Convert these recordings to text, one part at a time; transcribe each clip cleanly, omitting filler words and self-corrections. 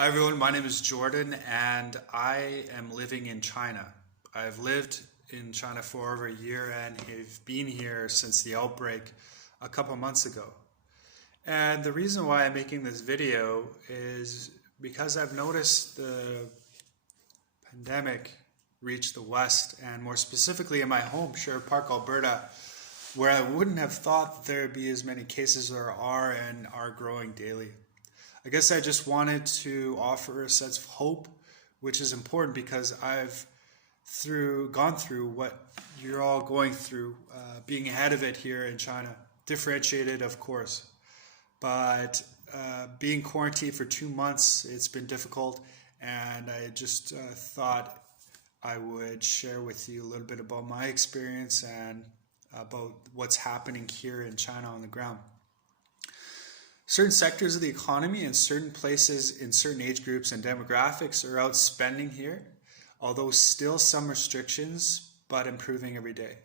Hi everyone, my name is Jordan and I am living in China. I've lived in China for over a year and have been here since the outbreak a couple months ago. And the reason why I'm making this video is because I've noticed the pandemic reach the West, and more specifically in my home, Sherwood Park, Alberta, where I wouldn't have thought there'd be as many cases there are and are growing daily. I guess I just wanted to offer a sense of hope, which is important because I've gone through what you're all going through, being ahead of it here in China. Differentiated, of course, but being quarantined for 2 months, it's been difficult, and I just thought I would share with you a little bit about my experience and about what's happening here in China on the ground. Certain sectors of the economy and certain places in certain age groups and demographics are outspending here, although still some restrictions, but improving every day.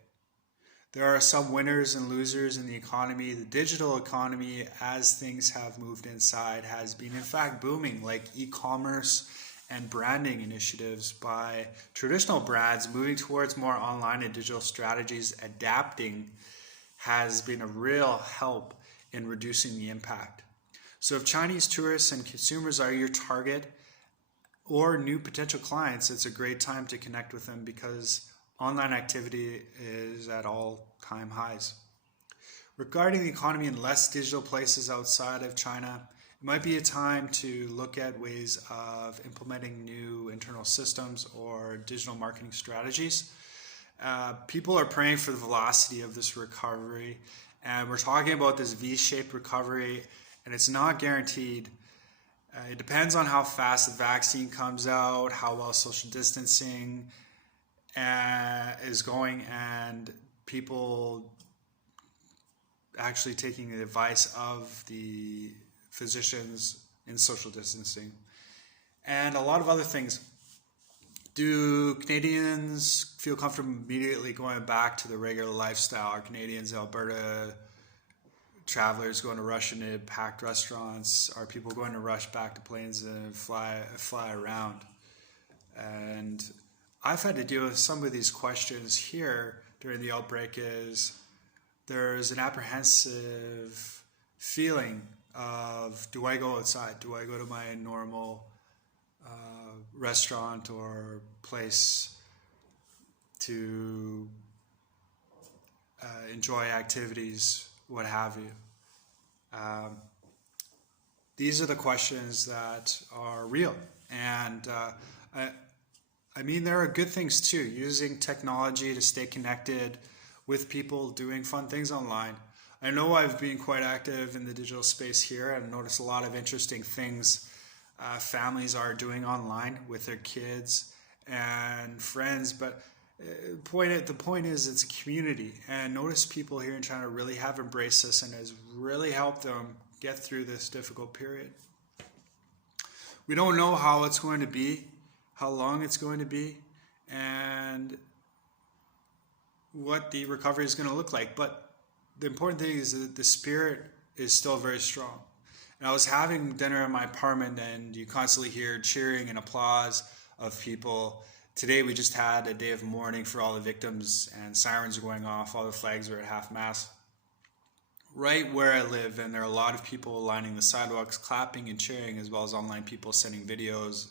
There are some winners and losers in the economy. The digital economy, as things have moved inside, has been in fact booming, like e-commerce and branding initiatives by traditional brands moving towards more online and digital strategies. Adapting has been a real help in reducing the impact. So if Chinese tourists and consumers are your target or new potential clients, it's a great time to connect with them because online activity is at all-time highs. Regarding the economy in less digital places outside of China, it might be a time to look at ways of implementing new internal systems or digital marketing strategies. People are praying for the velocity of this recovery, and we're talking about this V-shaped recovery, and it's not guaranteed. It depends on how fast the vaccine comes out, how well social distancing is going, and people actually taking the advice of the physicians in social distancing, and a lot of other things. Do Canadians feel comfortable immediately going back to the regular lifestyle? Are Canadians, Alberta travelers going to rush into packed restaurants? Are people going to rush back to planes and fly around? And I've had to deal with some of these questions here during the outbreak. There's an apprehensive feeling of, do I go outside? Do I go to my normal restaurant or place to enjoy activities, what have you? These are the questions that are real, and I mean, there are good things too, using technology to stay connected with people, doing fun things online. I know I've been quite active in the digital space here and noticed a lot of interesting things families are doing online with their kids and friends, but the point is it's a community, and notice people here in China really have embraced this and has really helped them get through this difficult period. We don't know how it's going to be, how long it's going to be, and what the recovery is going to look like, but the important thing is that the spirit is still very strong. And I was having dinner in my apartment, and you constantly hear cheering and applause of people. Today we just had a day of mourning for all the victims, and sirens are going off, all the flags are at half-mast. Right where I live, and there are a lot of people lining the sidewalks, clapping and cheering, as well as online people sending videos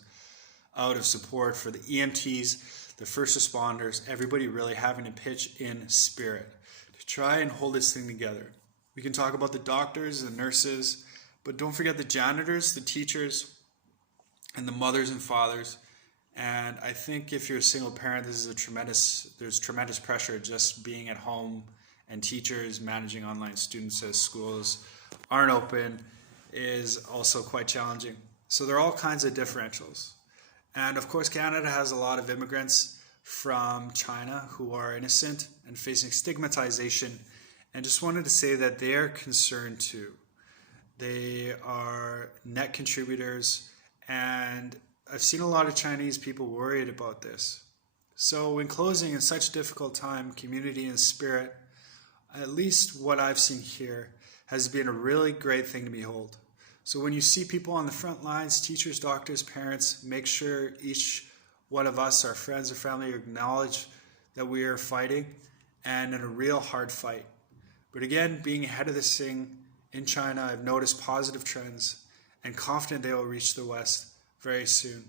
out of support for the EMTs, the first responders, everybody really having to pitch in spirit to try and hold this thing together. We can talk about the doctors, the nurses, but don't forget the janitors, the teachers, and the mothers and fathers. And I think if you're a single parent, there's tremendous pressure just being at home, and teachers managing online students as schools aren't open is also quite challenging. So there are all kinds of differentials. And of course, Canada has a lot of immigrants from China who are innocent and facing stigmatization. And just wanted to say that they are concerned too. They are net contributors, and I've seen a lot of Chinese people worried about this. So in closing, in such difficult time, community and spirit, at least what I've seen here, has been a really great thing to behold. So when you see people on the front lines, teachers, doctors, parents, make sure each one of us, our friends or family, acknowledge that we are fighting and in a real hard fight. But again, being ahead of this thing in China, I've noticed positive trends and confident they will reach the West very soon.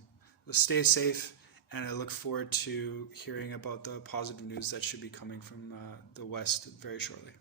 So stay safe, and I look forward to hearing about the positive news that should be coming from the West very shortly.